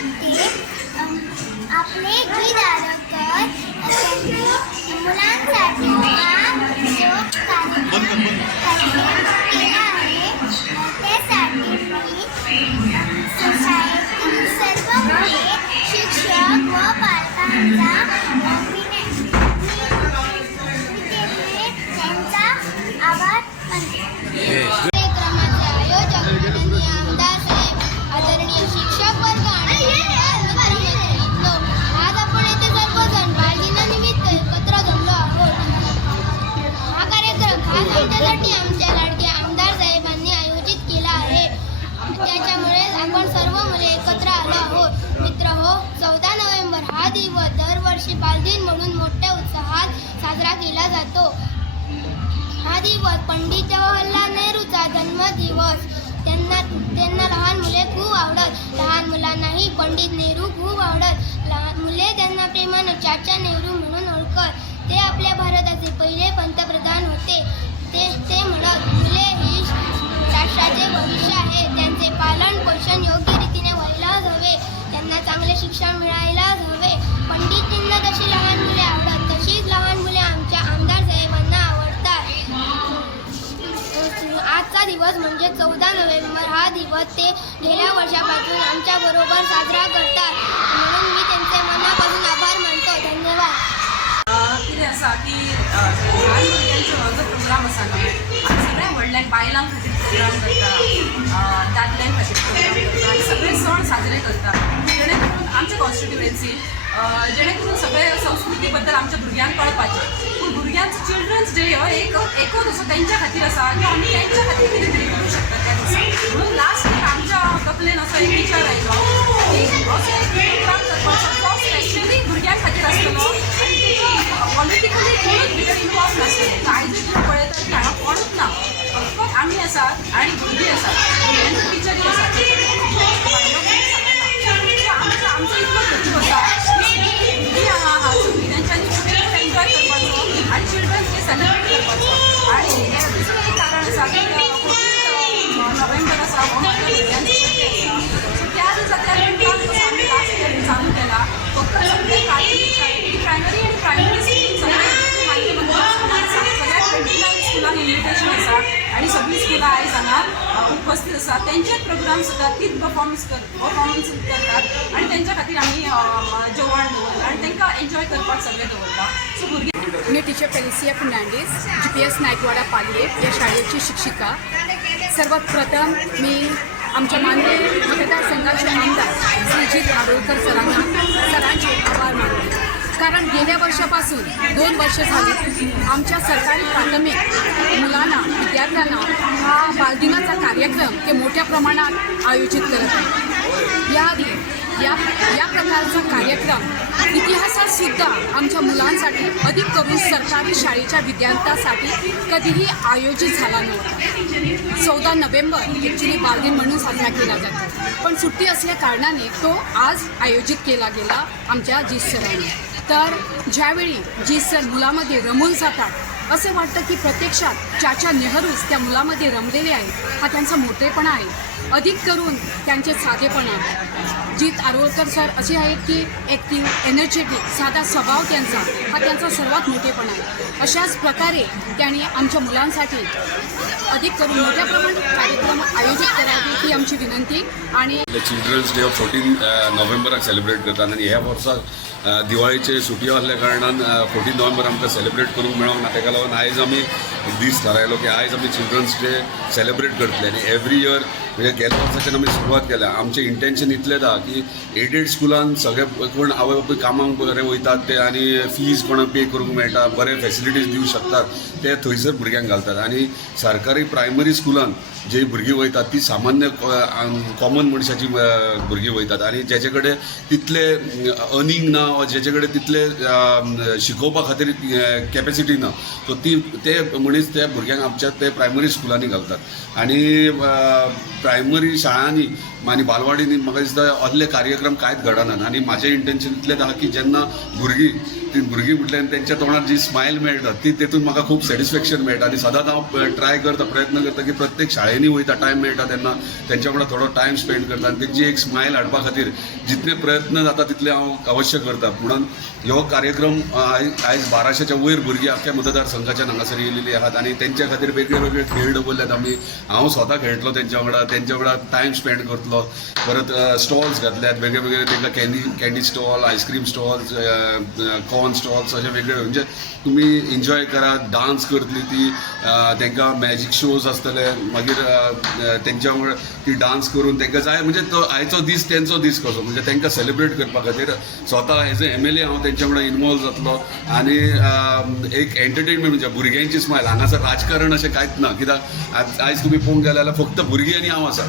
निमित्ते आपले गीत आरोग्य मुलांसाठी जो कार्यक्रम केला आहे त्यासाठी मी सर्व मुले शिक्षक व पालकांचा त्यांचा आभार मानते. कार्यक्रमाचे आयोजक माननीय आमदार साहेब, आदरणीय शिक्षक वर्ग आणि मित्रमैत्रिणींनो, आज आपण येथे सर्वजण बालदिनानिमित्त एकत्र जमलो आहोत. हा कार्यक्रम खास आमच्यासाठी आमच्या लाडक्या आमदार साहेबांनी आयोजित केला आहे. त्याच्यामुळे आपण सर्व मुले एकत्र आलो आहोत. मित्रहो, 14 नोव्हेंबर हा दिवस दरवर्षी बालदिन म्हणून मोठ्या उत्साहात साजरा केला जातो. हा दिवस पंडित जवाहरलाल नेहरूचा जन्मदिवस. त्यांना लहान मुले खूप आवडत. लहान मुलांनाही पंडित नेहरू खूप आवडत. लहान मुले त्यांना प्रेमाने चाचा नेहरू म्हणून ओळखत. ते आपल्या भारताचे पहिले पंतप्रधान होते. ते म्हणत, मुले ही राष्ट्राचे भविष्य आहे. त्यांचे पालन पोषण योग्य रीतीने व्हायलाच हवे. त्यांना चांगले शिक्षण मिळायलाच हवे. पंडितजींना जशी लहान मुले आवडत तशीच लहान मुले आमच्या आमदार साहेबांना आवडतात. आजचा दिवस म्हणजे 14 नोव्हेंबर हा दिवस ते गेल्या वर्षापासून आमच्या बरोबर साजरा करतात. म्हणून मी त्यांचे मनापासून आभार मानतो. धन्यवाद. कितें आसा की ल्हान भुरग्यांचो हो जो प्रोग्राम आसा न्हू, आमी सगळे व्हडल्या बायलां खातीर प्रोग्राम करता, दादल्यां खातीर प्रोग्राम करता आनी सगळे सण साजरे करता. जेणे करून आमच्या कॉन्स्टिट्युएन्सीन जेणे करून सगळे संस्कृती बद्दल आमच्या भुरग्यांक कळपाचें. पूण भुरग्यांचो चिल्ड्रन्स डे हो एकूच असो तेंच्या खातीर आसा की आमी तेंच्या खातीर कितें तरी करूं शकता त्या दिसा. म्हणून लास्ट वीक आमच्या तकलेन असो एक विचार आयलो की असो एक प्रोग्राम करपाचो तो स्पेशली भुरग्यां खातीर आसतलो आनी पॉलिटिकली कोणूच भितर इन्वॉल्व नासतले. आयज तुमी पळयता की हांगा कोणूच ना, फक्त आमी आसात आनी भुरगीं आसात, भुरग्यांच्यो टिचरी आसात. आमचो इतलो हेतू आसा भुरगीं हांगा तेंच्यांनी एन्जॉय करपाचो आनी चिल्ड्रन्स डे सेलिब्रेट करपाचो. आनी दुसरें एक कारण आसा की 14 नोव्हेंबर आसा हो म्हाका भुरग्यांचो बर्थडे आसा. त्या दिसा त्या दिवसाक कसो आमी लास्ट इयर चालू केला. फक्त सगळे प्रायमरी आनी प्रायमरी स्कूल सगळे मागीर सगळ्या 29 स्कुलांक इन्विटेशन आसा आनी सगळीं स्कुलां आयज हांगा उपस्थित आसा. तेंचेच प्रोग्राम्स जातात, तीच परफॉर्मन्स करतात आनी तेंच्या खातीर आमी जेवण दवरता आनी तांकां एन्जॉय करपाक सगळे दवरता. सो भुरगीं मी टीचर फेलिसिया फर्नांडीस, GPS नायकवाडा पालये या शाळेची शिक्षिका. सर्वात प्रथम मी आमच्या माननीय मतदारसंघाचे आमदार श्रीजित आडोळकर सरांचे आभार मानते. कारण गेल्या वर्षापासून 2 वर्ष झाली आमच्या सरकारी प्राथमिक मुलांना विद्यार्थ्यांना हा बालदिनाचा कार्यक्रम ते मोठ्या प्रमाणात आयोजित करत आहे. याआधी या प्रकारचा कार्यक्रम इतिहासात सुद्धा आमच्या मुलांसाठी अधिक करून सरकारी शाळेच्या विद्यार्थ्यांसाठी कधीही आयोजित झाला नव्हता. 14 नोव्हेंबर ॲक्च्युली बालदिन म्हणून साजरा केला जातो, पण सुट्टी असल्या कारणाने तो आज आयोजित केला गेला आमच्या जीस सरांनी. तर ज्यावेळी जीस सर मुलामध्ये रमून जातात असे वाटतं की प्रत्यक्षात चाचा नेहरूच त्या मुलामध्ये रमलेले आहेत. हा त्यांचा मोठेपणा आहे. अधिक करून त्यांचे साधेपणा. जीत आडोळकर सर असे आहेत की ॲक्टिव्ह, एनर्जेटिक, साधा स्वभाव त्यांचा सर्वात मोठेपणा आहे. अशाच प्रकारे त्यांनी आमच्या मुलांसाठी अधिक करून मोठ्या प्रमाणात कार्यक्रम आयोजित करावे ही आमची विनंती. आणि चिल्ड्रन्स डे ऑफ 14 नोव्हेंबराक सेलिब्रेट करतात आनी ह्या वर्साक दिवाळीचे सुटयो आसल्या कारणान 14 नोव्हेंबर आमकां सेलिब्रेट करूंक मेळोंक ना. ताका लागून आयज आमी दीस थारायलो की आयज आमी चिल्ड्रन्स डे सेलिब्रेट करतले. आनी एवरी इयर म्हणजे गेल्या वर्साच्यान आमी सुरवात केल्या. आमचें इंटेन्शन इतलें आसा की एडेड स्कुलान सगळे कोण आवय बापूय कामाक बरे वयतात ते आनी फीज कोणाक पे करूंक मेळटा, बरे फॅसिलिटीज दिवंक शकतात ते थंयसर भुरग्यांक घालतात. आनी सरकारी प्रायमरी स्कुलान जी भुरगीं वयतात ती सामान्य कॉमन मनशाची भुरगीं वयतात आनी जेचे कडेन तितले अर्निंग ना जेचे कडेन तितले शिकोवपा खातीर कॅपेसिटी ना. सो ते मनीस सगळीच ते भुरग्यांक आमच्या ते प्रायमरी स्कुलांनी घालतात आनी प्रायमरी शाळांनी आनी बालवाडींनी म्हाका दिसता असले कार्यक्रम कांयच घडनात आनी म्हाजें इंटेंशन इतलेंच आहा की जेन्ना भुरगीं म्हटल्यार तेंच्या तोंडार जी स्मायल मेळटा ती तेतून म्हाका खूब सॅटिस्फॅक्शन मेळटा आनी सदांच हांव ट्राय करता प्रयत्न करता की प्रत्येक शाळेंनी वयता टायम मेळटा तेन्ना तेंच्या वांगडा थोडो टायम स्पेंड करता आनी तेंची एक स्मायल हाडपा खातीर जितले प्रयत्न जाता तितले हांव अवश्य करता म्हणून ह्यो कार्यक्रम आयज 1200च्या वयर भुरगीं आख्या मतदारसंघाच्यान हांगासर येयलेलीं आसात आनी तेंच्या खातीर वेगळे वेगळे खेळ दवरल्यात आमी हांव स्वता खेळटलो तेंच्या वांगडा टायम स्पेंड करतलो परत स्टॉल्स घातल्यात वेगळे वेगळे तांकां candy stall ice cream stalls corn stalls अशे वेगळे म्हणजे तुमी एन्जॉय करात डान्स करतली ती तांकां मॅजीक शोज आसतले मागीर तेंच्या वांगडा ती डान्स करून तांकां जाय म्हणजे तो आयचो दीस तेंचो दीस कसो म्हणजे तांकां सेलिब्रेट करपा खातीर स्वता एज अ MLA हांव तेंच्या वांगडा इनवॉल्व जातलो आनी एक एंटरटेनमेंट म्हणजे भुरग्यांची स्मायल हांगासर राजकारण अशें कांयच ना कित्याक आयज तुमी पळोवंक गेले जाल्यार फक्त भुरगीं आनी हांव आसा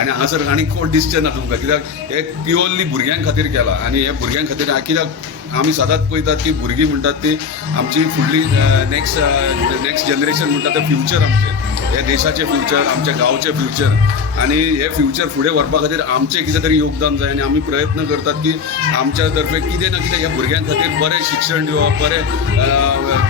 आनी हांगासर आनी कोण दिसचें ना तुमकां कित्याक हे प्युअरली भुरग्यां खातीर केलां आनी हे भुरग्यां खातीर कित्याक आमी सदांच पळयतात की भुरगीं म्हणटात ती आमची फुडली नेक्स्ट जनरेशन म्हणटा तें फ्युचर आमचें हे देशाचें फ्युचर आमच्या गांवचें फ्युचर आनी हे फ्युचर फुडें व्हरपा खातीर आमचें कितें तरी योगदान जाय आनी आमी प्रयत्न करतात की आमच्या तर्फे कितें ना कितें ह्या भुरग्यां खातीर बरें शिक्षण दिवप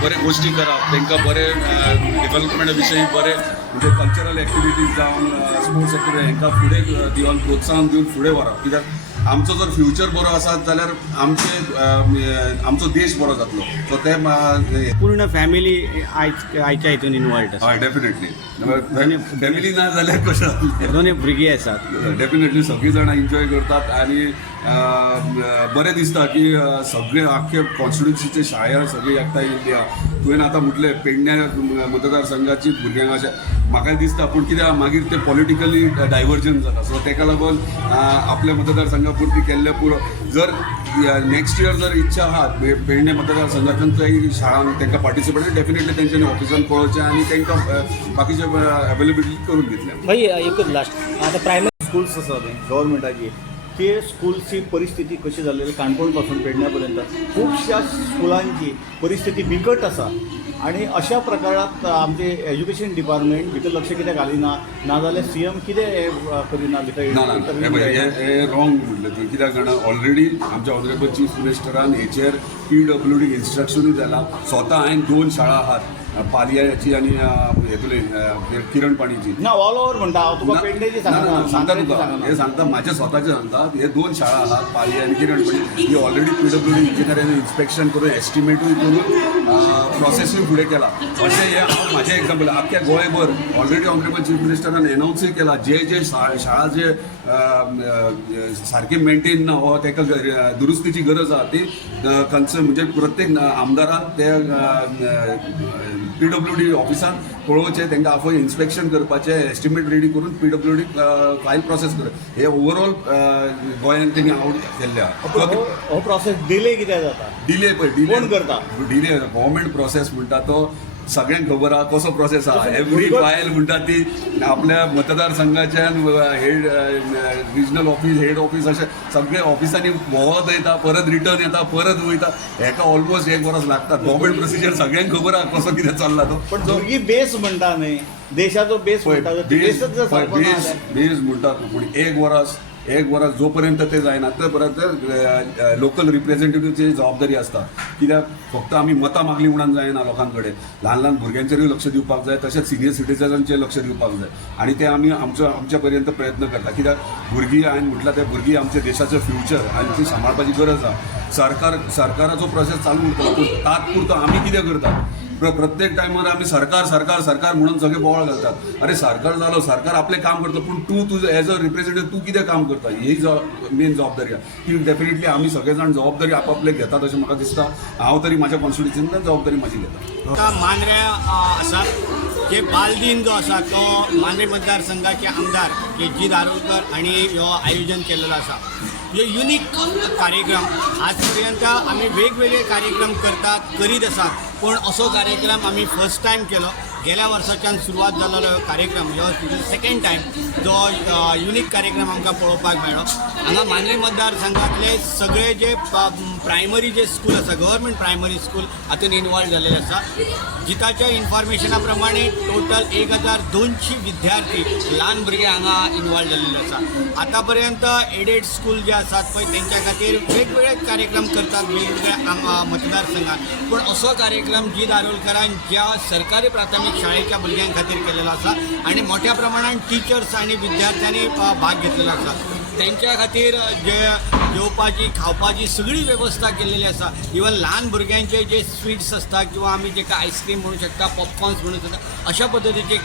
बरे गोश्टी करप तांकां बरे डेव्हलपमेंटा विशयी बरे म्हणजे कल्चरल एक्टिविटीज जावन स्पोर्ट्स एक्टिविटी हांकां फुडें दिवन प्रोत्साहन दिवन फुडें व्हरप कित्याक आमचो जर फ्युचर बरो आसत जाल्यार आमचो देश बरो जातलो सो ते पूर्ण फॅमिली आयच्या हितून इनवॉल्ड आसा. हय डेफिनेटली फॅमिली ना जाल्यार कशें जातलें दोनूय भुरगीं आसात. डेफिनेटली सगळीं जाणां एन्जॉय करतात आनी बरें दिसता की सगळे आख्खे कॉन्स्टिट्युन्सीचे शाळा सगळी एकठांय येयल्ली आहा तुवें आतां म्हटलें पेडण्या मतदारसंघाची भुरग्यांक अशें म्हाका दिसता पूण कित्याक मागीर ते पॉलिटिकली डायवर्जन जाता सो ताका लागून आपल्या मतदारसंघा पुरती केल्ले पुरो जर नेक्स्ट इयर जर इच्छा आहा पेडणे मतदारसंघातून काही शाळांक तांकां पार्टिसिपेट डेफिनेटली तेंच्यांनी ऑफिसान पळोवचें आनी तांकां बाकीचे अवेलेबिलिटी करून दितले. भाई एकूच लास्ट आता प्रायमरी स्कूल्स आसा गव्हर्मेंटाची ते स्कूल्सची परिस्थिती कशी जाल्ली काणकोण पासून पेडण्या पर्यंत खुबश्या स्कुलांची परिस्थिती बिकट आसा आणि अशा प्रकारात आमचे एज्युकेशन डिपार्टमेंट भितर लक्ष कित्याक घालिना नाजाल्यार CM कितें हे करिना ना हे रॉंग म्हटलें तुवें कित्याक जाणा ऑलरेडी आमच्या ऑनरेबल चीफ मिनिस्टरान हेचेर PWD इन्स्ट्रक्शनूय दिला स्वता हांवें 2 शाळा आहात पालयाची आणि किरण पाणीची ना ऑल ओव्हर म्हणटा हांव तुका पेडणेची सांगता तुका हे सांगता म्हाजे स्वताचे सांगता हे 2 शाळा आहात पालया आनी किरण पाणी ही ऑलरेडी PWD इंजिनियरांनी इन्स्पेक्शन करून एस्टिमेटूय करून प्रोसेसूय फुडें केला अशें हे हांव म्हाजें एग्जाम्पल आख्या गोंयभर ऑलरेडी ऑनरेबल चीफ मिनिस्टरान एनावन्सूय केला जे शाळा जे सारकी मेंटेन ना हो ताका दुरुस्तीची गरज आहा ती म्हणजे प्रत्येक आमदारान ते PWD ऑफिसान पळोवचें तांकां आफय इन्स्पेक्शन करपाचें एस्टिमेट रेडी करून PWD फायल प्रोसेस करप हे ओवरऑल गोंयांत तेणी आवड केल्ले आहा. हो प्रोसेस डिले कित्याक जाता डिले कोण करता डिले गव्हर्मेंट प्रोसेस म्हणटा तो सगळ्यांक खबर आहा कसो प्रोसेस आहा एवरी फायल म्हणटा ती आपल्या मतदारसंघाच्यान head regional office head office अशें सगळे ऑफिसांनी भोंवत येता परत रिटर्न येता परत वयता हेका ऑलमोस्ट 1 वर्स लागता गव्हर्मेंट प्रोसिजर सगळ्यांक खबर आहा कसो कितें चल्ला तो पण भुरगीं बेस म्हणटा न्ही देशाचो बेस म्हणटा बेसच जर बेस म्हणटा पूण 1 वर्स जोपर्यंत ते जायना तोपर्यंत लोकल रिप्रेझेंटेटिव्हची जबाबदारी आसता कित्याक फक्त आमी मतां मागली म्हणून जायना लोकां कडेन ल्हान भुरग्यांचेरूय लक्ष दिवपाक जाय तशेंच सिनियर सिटीजनांचेर लक्ष दिवपाक जाय आनी ते आमी आमच्या पर्यंत प्रयत्न करता कित्याक भुरगीं हांवें म्हटलां ते भुरगीं आमच्या देशाचें फ्युचर आनी ती सांबाळपाची गरज आहा सरकाराचो प्रोसेस चालू उरतलो पूण तात्पुरतो आमी कितें करतात प्रत्येक टायमार आमी सरकार म्हणून सगळे बोवाळ घालतात अरे सरकार जालो सरकार आपलें काम करता पूण तूं तुजें एज अ रिप्रेझेंटेटिव्ह तूं कितें काम करता ही मेन जबाबदारी आहा ती डेफिनेटली आमी सगळे जाण जबाबदारी आपआपले घेतात अशें म्हाका दिसता हांव तरी म्हाज्या कॉन्स्टिट्युन्सींतल्यान जबाबदारी म्हाजी घेता. आता मांद्र्या आसा जे बालदीन जो आसा तो मांद्रे मतदारसंघाचे आमदार के.जी. दारोलकर हांणी हो आयोजन केल्लो आसा. हे युनिक कार्यक्रम आज पर्यंत आमी वेगवेगळे कार्यक्रम करीत आसात पूण असो कार्यक्रम आमी फर्स्ट टायम केलो गेल्या वर्साच्यान सुरवात जाल्लो कार्यक्रम ह्यो सेकंड टायम जो युनीक कार्यक्रम आमकां पळोवपाक मेळ्ळो. हांगा मांद्रे मतदारसंघातले सगळे जे प्रायमरी जे स्कूल आसा गव्हर्मेंट प्रायमरी स्कूल हातून इनवॉल्व जाल्ले आसा. जिताच्या इन्फॉर्मेशना प्रमाणे टोटल 1200 विद्यार्थी ल्हान भुरगे हांगा इनवॉल्व जाल्ले आसा. आतां पर्यंत एडेड स्कूल जे आसात पळय तेंच्या खातीर वेगवेगळे कार्यक्रम करतात वेगवेगळ्या मतदारसंघात. पण असो कार्यक्रम जी दारोलकरान ज्या सरकारी प्राथमीक शाळेच्या भुरग्यां खातीर केलेलो आसा आनी मोठ्या प्रमाणात टिचर्स आनी विद्यार्थ्यांनी भाग घेतलेलो आसा. त्यांच्या खातीर जे जेवपाची खावपाची सगळी वेवस्था केलेली आसा. इवन ल्हान भुरग्यांचे जे स्वीट्स असतात किंवा आमी जेका आयस्क्रीम म्हणू शकता पॉपकॉर्न्स म्हणू शकता अशा पद्दतीचे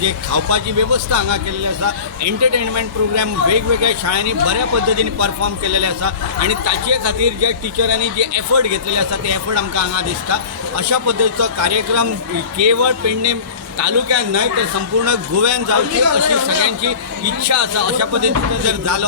जे खावपाची वेवस्था हांगा केलेली आसा. एंटरटेनमेंट प्रोग्राम वेगवेगळ्या शाळांनी बऱ्या पद्दतीने परफॉर्म केलेले आसा आनी ताचे खातीर जे टिचरांनी जे एफर्ट घेतलेले आसा ते एफर्ट आमकां हांगा दिसता. अशा पद्दतीचो कार्यक्रम केवळ पेडणे तालुक्यात न्हय तर संपूर्ण गोव्यान जावची अशी सगळ्यांची इच्छा आसा. अशा पद्दतीचो जर जालो